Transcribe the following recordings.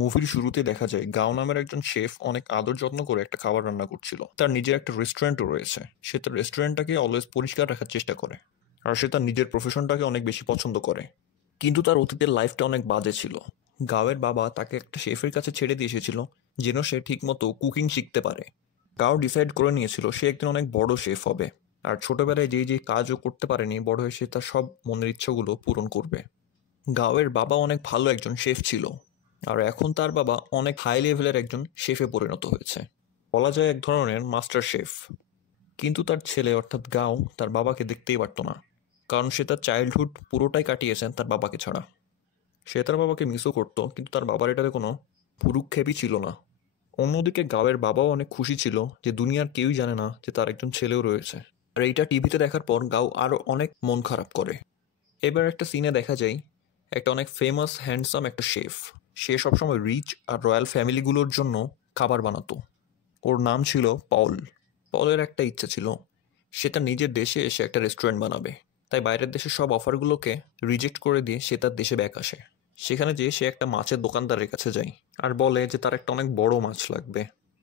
মুভির শুরুতে দেখা যায় গাও নামের একজন শেফ অনেক আদর যত্ন করে একটা খাবার রান্না করছিল। তার নিজের একটা রেস্টুরেন্টও রয়েছে। সে তার রেস্টুরেন্টটাকে অলওয়েজ পরিষ্কার রাখার চেষ্টা করে, আর সে তার নিজের প্রফেশনটাকে অনেক বেশি পছন্দ করে। কিন্তু তার অতীতের লাইফটা অনেক বাজে ছিল। গাওয়ের বাবা তাকে একটা শেফের কাছে ছেড়ে দিয়ে এসেছিল যেন সে ঠিকমতো কুকিং শিখতে পারে। গাও ডিসাইড করে নিয়েছিল সে একদিন অনেক বড় শেফ হবে, আর ছোটবেলায় যেই যে কাজও করতে পারেনি বড় হয়ে সে তার সব মনের ইচ্ছাগুলো পূরণ করবে। গাওয়ের বাবা অনেক ভালো একজন শেফ ছিল, আর এখন তার বাবা অনেক হাই লেভেলের একজন শেফে পরিণত হয়েছে, বলা যায় এক ধরনের মাস্টার শেফ। কিন্তু তার ছেলে অর্থাৎ গাও তার বাবাকে দেখতেই পারতো না, কারণ সে তার চাইল্ডহুড পুরোটাই কাটিয়েছেন তার বাবাকে ছাড়া। সে তার বাবাকে মিসও করতো, কিন্তু তার বাবার এটাতে কোনো ভুরুক্ষেপই ছিল না। অন্যদিকে গাওয়ের বাবাও অনেক খুশি ছিল যে দুনিয়ার কেউই জানে না যে তার একজন ছেলেও রয়েছে। আর এইটা টিভিতে দেখার পর গাও আরও অনেক মন খারাপ করে। এবার একটা সিনে দেখা যায় একটা অনেক ফেমাস হ্যান্ডসাম একটা শেফ। সে সবসময় রিচ আর রয়্যাল ফ্যামিলিগুলোর জন্য খাবার বানাতো। ওর নাম ছিল পল। পলের একটা ইচ্ছা ছিল সে তার নিজের দেশে এসে একটা রেস্টুরেন্ট বানাবে। তাই বাইরের দেশের সব অফারগুলোকে রিজেক্ট করে দিয়ে সে তার দেশে ব্যাক আসে। সেখানে যেয়ে সে একটা মাছের দোকানদারের কাছে যায় আর বলে যে তার একটা অনেক বড় মাছ লাগবে।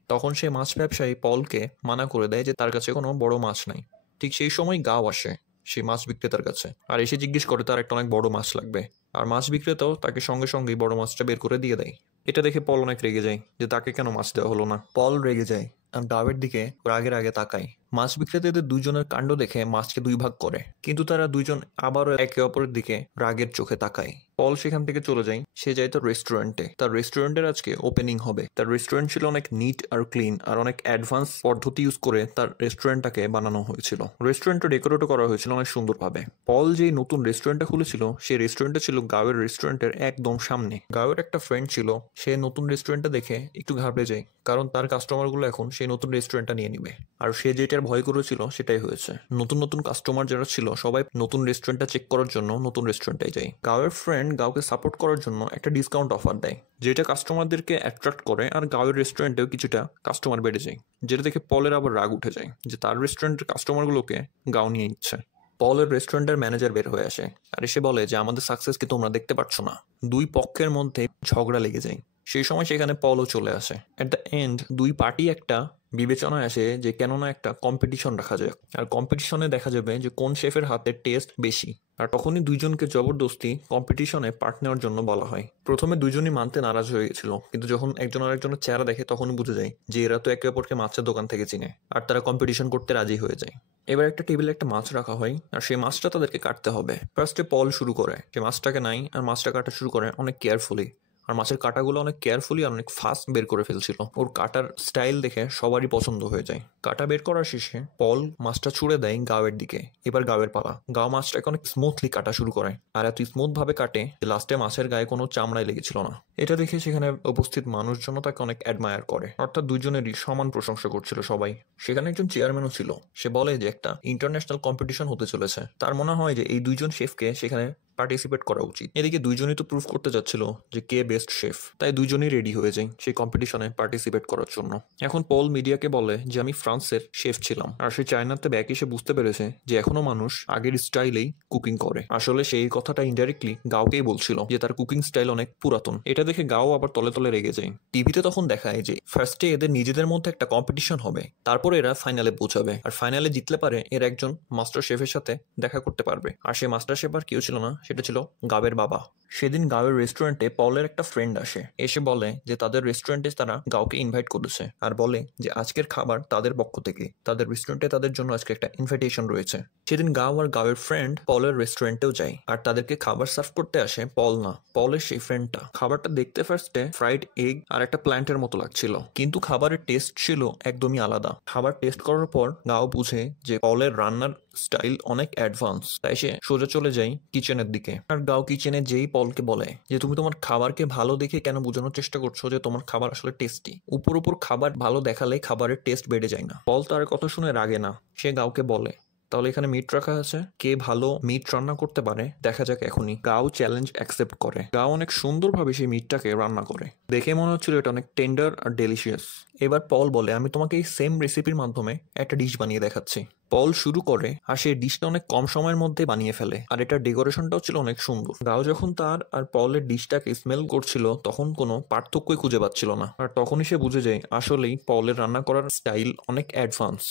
তখন সে মাছ ব্যবসায়ী পলকে মানা করে দেয় যে তার কাছে কোনো বড় মাছ নাই। ঠিক সেই সময় গাও আসে সেই মাছ বিক্রেতার কাছে, আর এসে জিজ্ঞেস করে তার একটা অনেক বড় মাছ লাগবে। আর মাছ বিক্রেতাও তাকে সঙ্গে সঙ্গেই বড় মাছটা বের করে দিয়ে দেয়। এটা দেখে পল অনেক রেগে যায় যে তাকে কেন মাছ দেওয়া হলো না। পল রেগে যায় আর গাওয়ের দিকে রাগের আগে তাকায়। মাছ বিক্রেতাদের দুজনের কাণ্ড দেখে মাছকে দুই ভাগ করে, কিন্তু তারা দুইজন আবারও একে অপরের দিকে রাগের চোখে তাকায়। পল সেখান থেকে চলে যায়। সে যায় তার রেস্টুরেন্টে। তার রেস্টুরেন্টের আজকে ওপেনিং হবে। তার রেস্টুরেন্ট ছিল অনেক নিট আর ক্লিন, আর অনেক অ্যাডভান্স পদ্ধতি ইউজ করে তার রেস্টুরেন্টটাকে বানানো হয়েছিল। রেস্টুরেন্টটা ডেকোরেটও করা হয়েছিল অনেক সুন্দরভাবে। পল যেই নতুন রেস্টুরেন্টটা খুলেছিল সেই রেস্টুরেন্টটা ছিল গাওয়ের রেস্টুরেন্টের একদম সামনে। গাওয়ের একটা ফ্রেন্ড ছিল, সে নতুন রেস্টুরেন্টটা দেখে একটু ঘাবড়ে যায়, কারণ তার কাস্টমারগুলো এখন সেই নতুন রেস্টুরেন্টটা নিয়ে নিবে। আর সে যেটার ভয় করেছিল সেটাই হয়েছে। নতুন নতুন কাস্টমার যারা ছিল সবাই নতুন রেস্টুরেন্টটা চেক করার জন্য নতুন রেস্টুরেন্টে যায়। গাওয়ের ফ্রেন্ড গাওকে সাপোর্ট করার জন্য একটা ডিসকাউন্ট অফার দেয়, যেটা কাস্টমারদেরকে অ্যাট্রাক্ট করে, আর গাওয়ের রেস্টুরেন্টেও কিছুটা কাস্টমার বেড়ে যায়। যেটা দেখে পলের আবার রাগ উঠে যায় যে তার রেস্টুরেন্টের কাস্টমারগুলোকে গাও নিয়ে নিচ্ছে। পলের রেস্টুরেন্টের ম্যানেজার বের হয়ে আসে আর এসে বলে যে আমাদের সাকসেসকে তোমরা দেখতে পাচ্ছ না। দুই পক্ষের মধ্যে ঝগড়া লেগে যায়। সেই সময় সেখানে পলও চলে আসে। অ্যাট দ্য এন্ড দুই পার্টি একটা বিবেচনায় আসে যে কেননা একটা কম্পিটিশন রাখা যায়, আর কম্পিটিশনে দেখা যাবে যে কোন শেফের হাতে টেস্ট বেশি। আর তখনই দুইজনকে জবরদস্তি কম্পিটিশনে পার্ট নেওয়ার জন্য বলা হয়। প্রথমে দুইজনই মানতে নারাজ হয়ে গেছিল, কিন্তু যখন একজন আরেকজনের চেহারা দেখে তখনই বুঝে যায় যে এরা তো একে অপরকে মাছের দোকান থেকে চিনে, আর তারা কম্পিটিশন করতে রাজি হয়ে যায়। এবার একটা টেবিলে একটা মাছ রাখা হয়, আর সেই মাছটা তাদেরকে কাটতে হবে। ফার্স্টে পল শুরু করে, সে মাছটাকে নাই আর মাছটা কাটা শুরু করে অনেক কেয়ারফুলি। আর মাছের কাটাগুলো অনেক কেয়ারফুলি আর অনেক ফাস্ট বের করে ফেলছিল। ওর কাটার স্টাইল দেখে সবারই পছন্দ হয়ে যায়। কাটা বের করার শেষে পল মাছটা ছুড়ে দেয় গাওয়ের দিকে। এবার গাওয়ের পালা। গাও মাছটাকে অনেক স্মুথলি কাটা শুরু করে, আর এত স্মুথ ভাবে কাটে যে লাস্টে মাছের গায়ে কোনো চামড়াই লেগেছিল না। এটা দেখে সেখানে উপস্থিত মানুষজন তাকে অনেক অ্যাডমায়ার করে, অর্থাৎ দুজনেরই সমান প্রশংসা করছিল সবাই। সেখানে একজন চেয়ারম্যানও ছিল। সে বলে যে একটা ইন্টারন্যাশনাল কম্পিটিশন হতে চলেছে। তার মনে হয় যে এই দুইজন শেফকে সেখানে পার্টিসিপেট করা উচিত। এদিকে দুইজনই তো প্রুভ করতে যাচ্ছিল যে কে বেস্ট শেফ, তাই দুইজনই রেডি হয়ে যায় সেই কম্পিটিশনে পার্টিসিপেট করার জন্য। এখন পল মিডিয়াকে বলে যে আমি ফ্রান্সের শেফ ছিলাম, আর সে চায়নাতে ব্যাক এসে বুঝতে পেরেছে যে এখনো মানুষ আগের স্টাইলেই কুকিং করে। আসলে সেই কথাটা ইনডাইরেক্টলি গাওকেই বলছিল যে তার কুকিং স্টাইল অনেক পুরাতন। এটা দেখে গাও আবার তলে তলে রেগে যায়। টিভিতে তখন দেখায় যে ফার্স্টে এদের নিজেদের মধ্যে একটা কম্পিটিশন হবে, তারপর এরা ফাইনালে পৌঁছাবে, আর ফাইনালে জিতলে পারে এর একজন মাস্টার শেফের সাথে দেখা করতে পারবে। আর সেই মাস্টার শেফ আর কেউ ছিল না, সেটা ছিল গাওয়ের বাবা। সেদিন গাওয়ের রেস্টুরেন্টে পলের একটা ফ্রেন্ড আসে, এসে বলে যে তাদের রেস্টুরেন্টে তারা গাওকে ইনভাইট করেছে, আর বলে যে আজকের খাবার তাদের পক্ষ থেকে, তাদের রেস্টুরেন্টে তাদের জন্য আজকে একটা ইনভাইটেশন রয়েছে। সেদিন গাও আর গাওয়ের ফ্রেন্ড পলের রেস্টুরেন্টেও যায়, আর তাদেরকে খাবার সার্ভ করতে আসে পল না, পলের সেই ফ্রেন্ডটা। খাবারটা দেখতে ফার্স্টে ফ্রাইড এগ আর একটা প্ল্যান্টের মতো লাগছিল, কিন্তু খাবারের টেস্ট ছিল একদমই আলাদা। খাবার টেস্ট করার পর গাও বুঝে যে পলের রান্নার স্টাইল অনেক অ্যাডভান্স, তাই সে সোজা চলে যায় কিচেনের দিকে। আর গাও কিচেনে যেই পলকে বলে যে তুমি তোমার খাবারকে ভালো দেখে কেন বোঝানোর চেষ্টা করছো যে তোমার খাবার আসলে টেস্টি। উপর উপর খাবার ভালো দেখালে খাবারের টেস্ট বেড়ে যায় না। পল তার কথা শুনে রাগে না, সে গাওকে বলে তাহলে এখানে মিট রাখা আছে, কে ভালো মিট রান্না করতে পারে দেখা যাক এখনই। গাও চ্যালেঞ্জ অ্যাকসেপ্ট করে। গাও অনেক সুন্দরভাবে সেই মিটটাকে রান্না করে। দেখে মনে হচ্ছিল এটা অনেক টেন্ডার আর ডেলিশিয়াস। এবার পল বলে, আমি তোমাকে এই সেম রেসিপির মাধ্যমে একটা ডিশ বানিয়ে দেখাচ্ছি। পল শুরু করে আর সেই ডিশটা অনেক কম সময়ের মধ্যে বানিয়ে ফেলে, আর এটার ডেকোরেশনটাও ছিল অনেক সুন্দর। গাও যখন তার আর পলের ডিশটাকে স্মেল করছিল তখন কোনো পার্থক্যই খুঁজে পাচ্ছিল না, আর তখনই সে বুঝে যায় আসলেই পলের রান্না করার স্টাইল অনেক অ্যাডভান্স।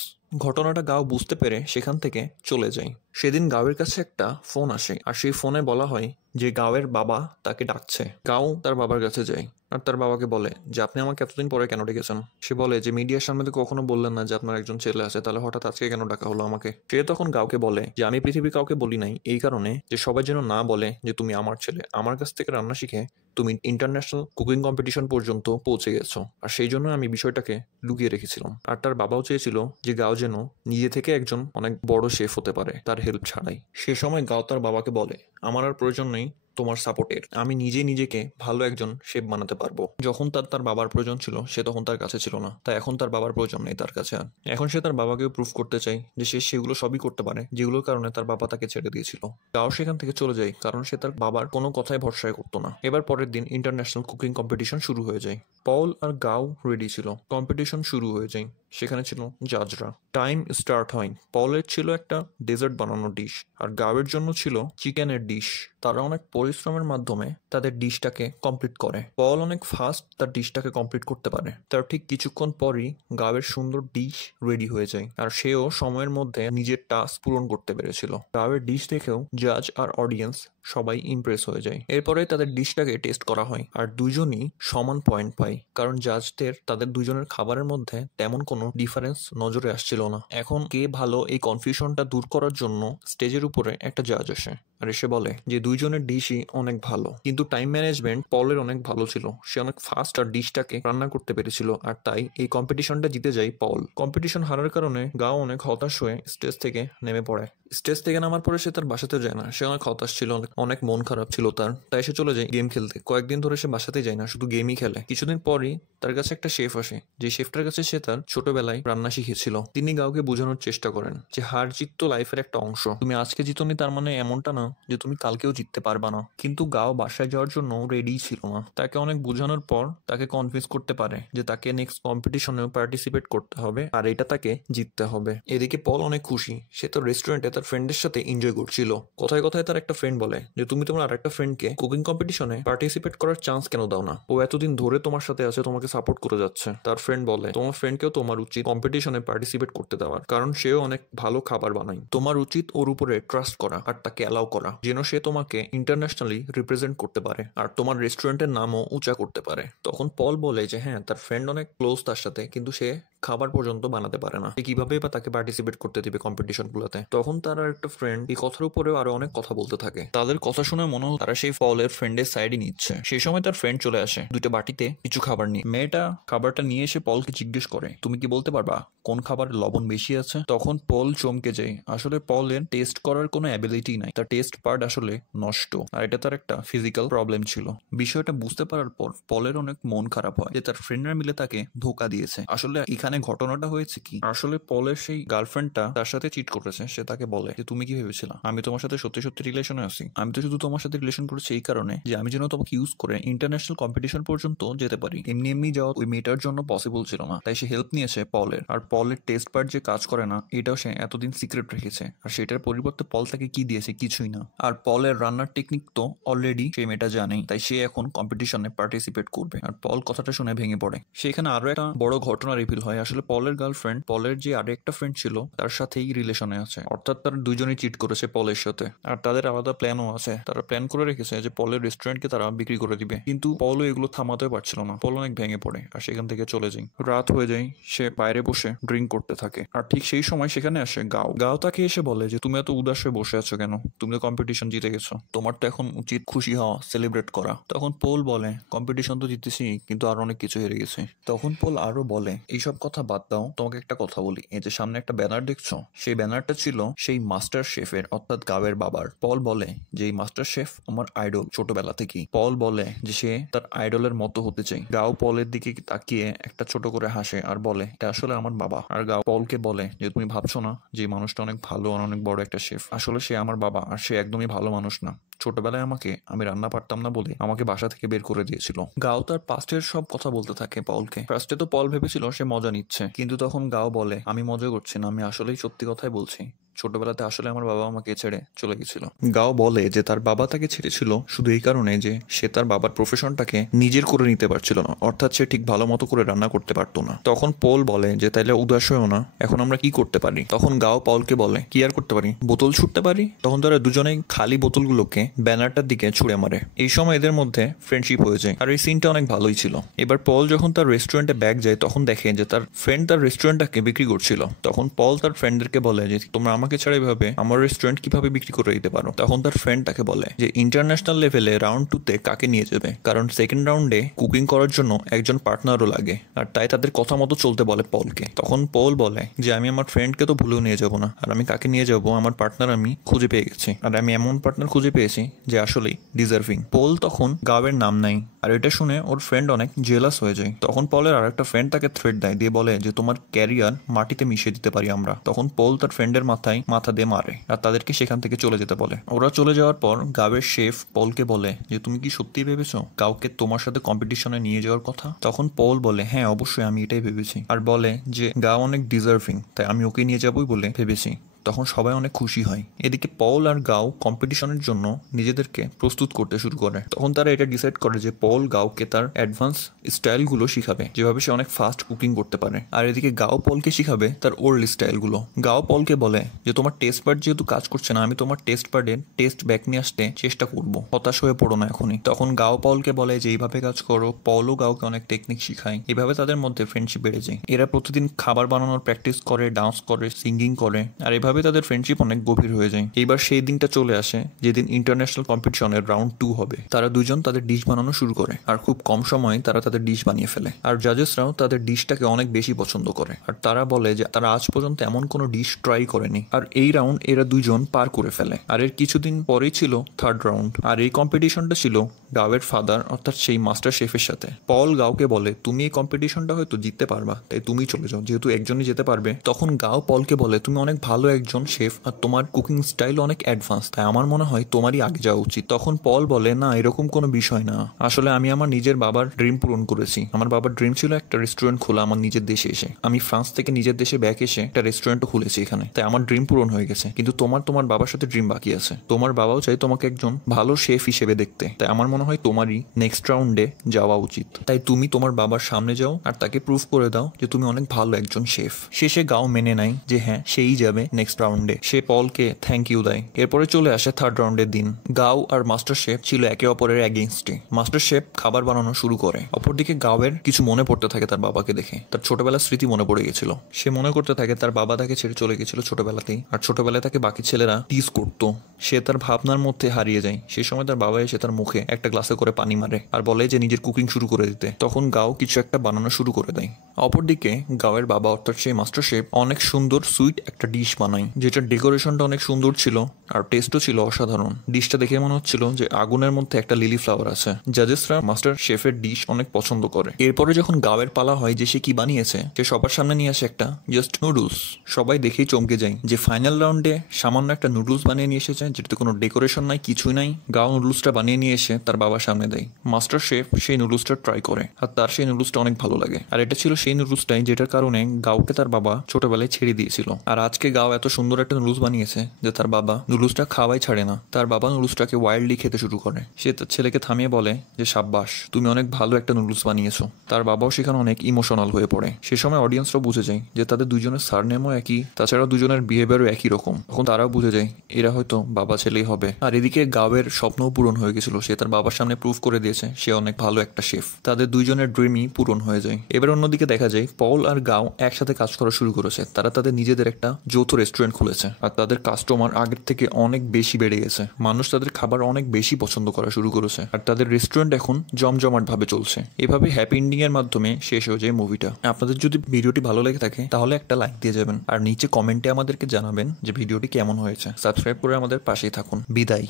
ঘটনাটা গাও বুঝতে পেরে সেখান থেকে চলে যায়। সেদিন গাওয়ের কাছে একটা ফোন আসে, আর সেই ফোনে বলা হয় যে গাওয়ের বাবা তাকে ডাকছে। গাও তার বাবার কাছে যায় আর তার বাবাকে বলে যে আপনি আমাকে এতদিন পরে কেন ডেকেছেন। সে বলে যে মিডিয়ার সামনে তো কখনো বললেন না যে আপনার একজন ছেলে আছে, তাহলে হঠাৎ আজকে কেন ডাকা হলো আমাকে। সে তখন গাওকে বলে যে আমি পৃথিবীর কাউকে বলি নাই এই কারণে যে সবাই যেন না বলে যে তুমি আমার ছেলে। আমার কাছ থেকে রান্না শিখে তুমি ইন্টারন্যাশনাল কুকিং কম্পিটিশন পর্যন্ত পৌঁছে গেছো, আর সেই জন্য আমি বিষয়টাকে লুকিয়ে রেখেছিলাম। আর তার বাবাও চেয়েছিল যে গাও যেন নিজে থেকে একজন অনেক বড় শেফ হতে পারে তার হেল্প ছাড়াই। সে সময় গাও তার বাবাকে বলে, আমার আর প্রয়োজন নেই তোমার সাপোর্টের, আমি নিজেই নিজেকে ভালো একজন শেফ বানাতে পারবো। যখন তার বাবার প্রয়োজন ছিল সে তখন তার কাছে ছিল না, তাই এখন তার বাবার প্রয়োজন নেই তার কাছে আর। এখন সে তার বাবাকেও প্রুফ করতে চায় যে সে সেগুলো সবই করতে পারে যেগুলোর কারণে তার বাবা তাকে ছেড়ে দিয়েছিল। গাও সেখান থেকে চলে যায় কারণ সে তার বাবার কোনো কথায় ভরসায় করতো না। এবার পরের দিন ইন্টারন্যাশনাল কুকিং কম্পিটিশন শুরু হয়ে যায়। পল আর গাও রেডি ছিল, কম্পিটিশন শুরু হয়ে যায়। সেখানে ছিল জাজরা। টাইম স্টার্ট হয়। পলের ছিল একটা ডেজার্ট বানানোর ডিশ, আর গাওয়ের জন্য ছিল চিকেনের ডিশ। তারা অনেক পরিশ্রমের মাধ্যমে তাদের ডিশটাকে কমপ্লিট করে। পল অনেক ফাস্ট তার ডিশটাকে কমপ্লিট করতে পারে। তার ঠিক কিছুক্ষণ পরই গাওয়ের সুন্দর ডিশ রেডি হয়ে যায়, আর সেও সময়ের মধ্যে নিজের টাস্ক পূরণ করতে পেরেছিল। গাওয়ের ডিশ দেখেও জাজ আর অডিয়েন্স সবাই ইমপ্রেস হয়ে যায়। এরপরে তাদের ডিশটাকে টেস্ট করা হয়, আর দুজনই সমান পয়েন্ট পায় কারণ জাজদের তাদের দুজনের খাবারের মধ্যে তেমন কোনো ডিফারেন্স নজরে আসছিল না। এখন কে ভালো এই কনফিউশনটা দূর করার জন্য স্টেজের উপরে একটা জাজ আসে, আর এসে বলে যে দুইজনের ডিশই অনেক ভালো, কিন্তু টাইম ম্যানেজমেন্ট পলের অনেক ভালো ছিল। সে অনেক ফাস্ট আর ডিশটাকে রান্না করতে পেরেছিল, আর তাই এই কম্পিটিশনটা জিতে যায় পল। কম্পিটিশন হারার কারণে গাও অনেক হতাশ হয়ে স্টেজ থেকে নেমে পড়ে। স্টেজ থেকে নামার পরে সে তার বাসাতে যায় না, সে অনেক হতাশ ছিল, অনেক মন খারাপ ছিল তার। তাই সে চলে যায় গেম খেলতে। কয়েকদিন ধরে সে বাসাতে যায় না, শুধু গেমই খেলে। কিছুদিন পরই তার কাছে একটা শেফ আসে, যে শেফটার কাছে সে তার ছোটবেলায় রান্না শিখেছিল। তিনি গাওকে বোঝানোর চেষ্টা করেন যে হার জিত তো লাইফের একটা অংশ, তুমি আজকে জিতনি তার মানে এমনটা না যে তুমি কালকেও জিততে পারবা না। কিন্তু গাও বাসায় যাওয়ার জন্য রেডি ছিল না। তাকে অনেক বোঝানোর পর তাকে কনভিন্স করতে পারে যে তাকে নেক্সট কম্পিটিশনেও পার্টিসিপেট করতে হবে, আর এটা তাকে জিততে হবে। এদিকে পল অনেক খুশি, সে তো রেস্টুরেন্টে তার ফ্রেন্ডের সাথে এনজয় করছিল। কথায় কথায় তার একটা ফ্রেন্ড বলে যে তুমি তোমার আরেকটা ফ্রেন্ডকে কুকিং কম্পিটিশনে পার্টিসিপেট করার চান্স কেন দাও না, ও এতদিন ধরে তোমার সাথে আছে, তোমাকে সাপোর্ট করে যাচ্ছে। তার ফ্রেন্ড বলে তোমার ফ্রেন্ডকেও তোমার উচিত কম্পিটিশনে পার্টিসিপেট করতে দেওয়ার, কারণ সেও অনেক ভালো খাবার বানায়। তোমার উচিত ওর উপরে ট্রাস্ট করা আর তাকে অ্যালাউ করা যেন সে তোমাকে ইন্টারন্যাশনালি রিপ্রেজেন্ট করতে পারে আর তোমার রেস্টুরেন্টের নামও উঁচা করতে পারে। তখন পল বলে যে হ্যাঁ, তার ফ্রেন্ড অনেক ক্লোজ তার সাথে, কিন্তু সে খাবার পর্যন্ত বানাতে পারে না, কিভাবে বা তাকে পার্টিসিপেট করতে দিবে কম্পিটিশন গুলোতে। তখন তার একটা ফ্রেন্ড এই কথার উপরেও আরো অনেক কথা বলতে থাকে। তাদের কথা শুনে মনে হয় তারা সেই পলের ফ্রেন্ডের সাইডই নিচ্ছে। সেই সময় তার ফ্রেন্ড চলে আসে দুইটা বাটিতে কিছু খাবার নিয়ে। মেয়েটা খাবারটা নিয়ে এসে পলকে জিজ্ঞেস করে তুমি কি বলতে পারবা কোন খাবার লবণ বেশি আছে? তখন পল চমকে যায়। আসলে পলের টেস্ট করার কোনো অ্যাবিলিটি নাই, তার টেস্ট পার্ট আসলে নষ্ট, আর এটা তার একটা ফিজিক্যাল প্রবলেম ছিল। বিষয়টা বুঝতে পারার পর পলের অনেক মন খারাপ হয় যে তার ফ্রেন্ডরা মিলে তাকে ধোকা দিয়েছে। আসলে এখানে ঘটনাটা হয়েছে কি, আসলে পলের সেই গার্লফ্রেন্ডটা তার সাথে চিট করেছে। সে তাকে বলে যে তুমি কি ভেবেছিলা আমি তোমার সাথে সত্যি সত্যি রিলেশনে আছি? আমি তো শুধু তোমার সাথে রিলেশন করেছি এই কারণে যে আমি যেন তোমাকে ইউজ করে ইন্টারন্যাশনাল কম্পিটিশন পর্যন্ত যেতে পারি। এমনি এমনি যাওয়া ওই মেয়েটার জন্য পসিবল ছিল না, তাই সে হেল্প নিয়েছে পলের। আর পলের টেস্ট পার্ট যে কাজ করে না এটাও সে এতদিন সিক্রেট রেখেছে, আর সেটার পরিবর্তে পল তাকে কি দিয়েছে? কিছুই না। আর পলের রান্নার টেকনিক তো অলরেডি সেই মেয়েটা জানেই, তাই সে এখন কম্পিটিশনে পার্টিসিপেট করবে। আর পল কথাটা শুনে ভেঙে পড়ে। সেখানে আরো একটা বড় ঘটনা রিভিল হয়। আসলে পলের গার্লফ্রেন্ড পলের যে আরো একটা ফ্রেন্ড ছিল তার সাথেই রিলেশনে আছে, অর্থাৎ তারা দুইজনেই চিট করেছে পলের সাথে। আর তাদের আলাদা প্ল্যানও আছে, তারা প্ল্যান করে রেখেছে যে পলের রেস্টুরেন্টকে তারা বিক্রি করে দিবে। কিন্তু পলও এগুলো থামাতে পারছিল না, পল অনেক ভেঙে পড়ে আর সেখান থেকে চলে যায়। রাত হয়ে যায়, সে বাইরে বসে ড্রিঙ্ক করতে থাকে। আর ঠিক সেই সময় সেখানে আসে গাও। গাও তাকে এসে বলে যে তুমি এত উদাস হয়ে বসে আছো কেন? তুমি তো কম্পিটিশন জিতে গেছো, তোমার তো এখন উচিত খুশি হওয়া, সেলিব্রেট করা। তখন পোল বলে কম্পিটিশন তো জিতেছি, কিন্তু আর অনেক কিছু হেরে গেছে। তখন পোল আরো বলে এইসব কথা বাদ দাও, তোমাকে একটা কথা বলি, এই যে সামনে একটা ব্যানার দেখছো, সেই ব্যানারটা ছিল সেই মাস্টার শেফের, অর্থাৎ গাওয়ের বাবার। পল বলে যে এই মাস্টার শেফ আমার আইডল ছোটবেলা থেকেই। পল বলে যে সে তার আইডলের মতো হতে চাই। গাও পলের দিকে তাকিয়ে একটা ছোট করে হাসে আর বলে এটা আসলে আমার বাবা। আর গাও পলকে বলে যে তুমি ভাবছো না যে মানুষটা অনেক ভালো আর অনেক বড় একটা শেফ, আসলে সে আমার বাবা, আর সে একদমই ভালো মানুষ না। ছোটবেলায় আমি রান্না পারতাম না বলে আমাকে বাসা থেকে বের করে দিয়েছিল। গাও তার পাস্টের সব কথা বলতে থাকে পলকে। ফার্স্টে তো পল ভেবেছিল সে মজা নিচ্ছে, কিন্তু তখন গাও বলে, আমি মজা করছি না, আমি আসলেই সত্যি কথাই বলছি। ছোটবেলাতে আসলে আমার বাবা আমাকে ছেড়ে চলে গেছিল। গাও বলে যে তার বাবা তাকে ছেড়েছিল শুধু এই কারণে যে সে তার বাবার প্রফেশনটাকে নিজের করে নিতে পারছিল না, অর্থাৎ সে ঠিক ভালো মতো করে রান্না করতে পারতো না। তখন পল বলে যে তাইলে উদাস হয়েও না, এখন আমরা কি করতে পারি? তখন গাও পলকে বলে, কি আর করতে পারি, বোতল ছুটতে পারি। তখন তারা দুজনেই খালি বোতলগুলোকে ব্যানারটার দিকে ছুড়ে মারে। এই সময় এদের মধ্যে ফ্রেন্ডশিপ হয়ে যায়, আর এই সিনটা অনেক ভালোই ছিল। এবার পল যখন তার রেস্টুরেন্টে ব্যাগ যায় তখন দেখে যে তার ফ্রেন্ড তার রেস্টুরেন্টটাকে বিক্রি করছিল। তখন পল তার ফ্রেন্ডদেরকে বলে যে তোমরা আমাকে ছাড়া এভাবে আমার রেস্টুরেন্ট কিভাবে বিক্রি করে দিতে পারো? তখন তার ফ্রেন্ড তাকে বলে যে ইন্টারন্যাশনাল লেভেলে রাউন্ড 2-তে কাকে নিয়ে যাবে, কারণ সেকেন্ড রাউন্ডে কুকিং করার জন্য একজন পার্টনারও লাগে, আর তাই তাদের কথা মতো চলতে বলে পলকে। তখন পল বলে যে আমি আমার ফ্রেন্ডকে তো ভুলেও নিয়ে যাবো না, আর আমি কাকে নিয়ে যাবো, আমার পার্টনার আমি খুঁজে পেয়ে গেছি, আর আমি এমন পার্টনার খুঁজে পেয়েছি যে আসলেই ডিজার্ভিং। পল তখন গাওয়ের নাম নাই, আর এটা শুনে ওর ফ্রেন্ড অনেক জেলাস হয়ে যায়। তখন পলের আর একটা ফ্রেন্ড তাকে থ্রেট দেয়, দিয়ে বলে যে তোমার ক্যারিয়ার মাটিতে মিশিয়ে দিতে পারি আমরা। তখন পল তার ফ্রেন্ডের মাথায় মাথা দিয়ে মারে আর তাদেরকে সেখান থেকে চলে যেতে বলে। ওরা চলে যাওয়ার পর গাওয়ের শেফ পলকে বলে যে তুমি কি সত্যি ভেবেছো কাউকে তোমার সাথে কম্পিটিশনে নিয়ে যাওয়ার কথা? তখন পল বলে হ্যাঁ অবশ্যই আমি এটাই ভেবেছি, আর বলে যে গাও অনেক ডিজার্ভিং, তাই আমি ওকে নিয়ে যাবোই বলে ভেবেছি। তখন সবাই অনেক খুশি হয়। এদিকে পল আর গাও কম্পিটিশনের জন্য নিজেদেরকে প্রস্তুত করতে শুরু করে। তখন তারা এটা ডিসাইড করে যে পল গাওকে তার অ্যাডভান্স স্টাইলগুলো শিখাবে, যেভাবে সে অনেক ফাস্ট কুকিং করতে পারে, আর এদিকে গাও পলকে শিখাবে তার ওল্ড স্টাইলগুলো। গাও পলকে বলে যে তোমার টেস্ট প্যাড যেহেতু কাজ করছে না, আমি তোমার টেস্ট প্যাডের টেস্ট ব্যাক নিয়ে আসতে চেষ্টা করবো, হতাশ হয়ে পড়ো না এখনই। তখন গাও পলকে বলে যে এইভাবে কাজ করো। পলও গাওকে অনেক টেকনিক শিখায়। এভাবে তাদের মধ্যে ফ্রেন্ডশিপ বেড়ে যায়। এরা প্রতিদিন খাবার বানানোর প্র্যাকটিস করে, ডান্স করে, সিঙ্গিং করে, আর এভাবে তাদের ফ্রেন্ডশিপ অনেক গভীর হয়ে যায়। এইবার সেই দিনটা চলে আসে যেদিন ইন্টারন্যাশনাল কম্পিটিশনের রাউন্ড 2 হবে। তারা দুজন তাদের ডিশ বানানো শুরু করে, আর খুব কম সময়ে তারা তাদের ডিশ বানিয়ে ফেলে। আর জাজেসরাও তাদের ডিশটাকে অনেক বেশি পছন্দ করে, আর তারা বলে যে তারা আজ পর্যন্ত এমন কোনো ডিশ ট্রাই করেনি। আর এই রাউন্ড এরা দুজন পার করে ফেলে। আর এর কিছুদিন পরেই ছিল থার্ড রাউন্ড, আর এই কম্পিটিশনটা ছিল গাওয়ের ফাদার অর্থাৎ সেই মাস্টার শেফের সাথে। পল গাওকে বলে তুমি এই কম্পিটিশনটা হয়তো জিততে পারবা, তাই তুমি চলে যাও, যেহেতু একজনই যেতে পারবে। তখন গাও পলকে বলে তুমি অনেক ভালো একজন শেফ, আর তোমার কুকিং স্টাইল অনেক অ্যাডভান্স, তাই আমার মনে হয় তোমারই আগে যাওয়া উচিত। তখন পল বলে না, এরকম কোনো বিষয় না, আসলে আমি আমার নিজের বাবার ড্রিম পূরণ করেছি। আমার বাবার ড্রিম ছিল একটা রেস্টুরেন্ট খোলা আমার নিজের দেশে এসে। আমি ফ্রান্স থেকে নিজের দেশে ব্যাক এসে একটা রেস্টুরেন্টও খুলেছি এখানে, তাই আমার ড্রিম পূরণ হয়ে গেছে। কিন্তু তোমার বাবার সাথে ড্রিম বাকি আছে। তোমার বাবাও চাই তোমাকে একজন ভালো শেফ হিসেবে দেখতে, তাই আমার মনে হয় তোমারই নেক্সট রাউন্ডে যাওয়া উচিত। তাই তুমি তোমার বাবার সামনে যাও আর তাকে প্রুভ করে দাও যে তুমি অনেক ভালো একজন শেফ। শেষে গাও মেনে নেয় যে হ্যাঁ সেই যাবে নেক্সট রাউন্ডে। সে পলকে থ্যাংক ইউ দেয়। এরপরে চলে আসে থার্ড রাউন্ডের দিন। গাও আর মাস্টার শেফ ছিল একে অপরের এগেইনস্টে। মাস্টার শেফ খাবার বানানো শুরু করে, অপরদিকে গাওয়ের কিছু মনে পড়তে থাকে তার বাবাকে দেখে। তার ছোটবেলার স্মৃতি মনে পড়ে গেছিল। সে মনে করতে থাকে তার বাবা তাকে ছেড়ে চলে গেছিল ছোটবেলাতেই, আর ছোটবেলায় তাকে বাকি ছেলেরা টিজ করতো। সে তার ভাবনার মধ্যে হারিয়ে যায়। সেই সময় তার বাবা এসে তার মুখে একটা গ্লাসে করে পানি মারে আর বলে যে নিজের কুকিং শুরু করে দিতে। তখন গাও কিছু একটা বানানো শুরু করে দেয়। অপরদিকে গাওয়ের বাবা অর্থাৎ সেই মাস্টার শেফ অনেক সুন্দর সুইট একটা ডিশ বানায়, যেটার ডেকোরেশনটা অনেক সুন্দর ছিল আর টেস্টও ছিল অসাধারণ। ডিশটা দেখে মনে হচ্ছিল যে আগুনের মধ্যে একটা লিলি ফ্লাওয়ার আছে। জাজেসরা মাস্টার শেফের ডিশ অনেক পছন্দ করে। এরপরে যখন গাওয়ের পালা হয় যে সে কি বানিয়েছে, সে সবার সামনে নিয়ে আসে একটা জাস্ট নুডলস। সবাই দেখেই চমকে যায় যে ফাইনাল রাউন্ডে সামান্য একটা নুডলস বানিয়ে নিয়ে এসেছে, যেটাতে কোনো ডেকোরেশন নাই, কিছুই নাই। গাও নুডলসটা বানিয়ে নিয়ে এসে তার বাবার সামনে দেয়। মাস্টার শেফ সেই নুডলসটা ট্রাই করে, আর তার সেই নুডলসটা অনেক ভালো লাগে। আর এটা ছিল সেই নুডলসটাই যেটার কারণে গাওকে তার বাবা ছোটবেলায় ছেড়ে দিয়েছিল। আর আজকে গাও এত সুন্দর একটা নুডলস বানিয়েছে যে তার বাবা নুডলসটা খাওয়াই ছাড়ে না। তার বাবা নুডলসটাকে ওয়াইল্ডলি খেতে শুরু করে। সে তার ছেলেকে থামিয়ে বলে যে সাব্বাস, তুমি অনেক ভালো একটা নুডলস বানিয়েছো। তার বাবাও সেখানে অনেক ইমোশনাল হয়ে পড়ে। সে সময় অডিয়েন্সরাও বুঝে যায় যে তাদের দুজনের সারনেমও একই, তাছাড়া দুজনের বিহেভিয়ারও একই রকম। তখন তারাও বুঝে যায় এরা হয়তো বাবা ছেলেই হবে। আর এদিকে গাওয়ের স্বপ্নও পূরণ হয়ে গেছিল। সে তার বাবার সামনে প্রুভ করে দিয়েছে সে অনেক ভালো একটা শেফ। তাদের দুইজনের ড্রিমই পূরণ হয়ে যায়। এবার অন্যদিকে দেখা যায় পল আর গাও একসাথে কাজ করা শুরু করেছে। তারা তাদের নিজেদের একটা যৌথ রেস্টুরেন্ট খুলেছে, আর তাদের কাস্টমার আগের থেকে অনেক বেশি বেড়ে গেছে। মানুষ তাদের খাবার অনেক বেশি পছন্দ করা শুরু করেছে, আর তাদের রেস্টুরেন্ট এখন জমজমাট ভাবে চলছে। এভাবে হ্যাপি এন্ডিং এর মাধ্যমে শেষ হয়ে যায় মুভিটা। আপনাদের যদি ভিডিওটি ভালো লেগে থাকে তাহলে একটা লাইক দিয়ে যাবেন, আর নিচে কমেন্টে আমাদেরকে জানাবেন যে ভিডিওটি কেমন হয়েছে। সাবস্ক্রাইব করে আমাদের পাশেই থাকুন। বিদায়।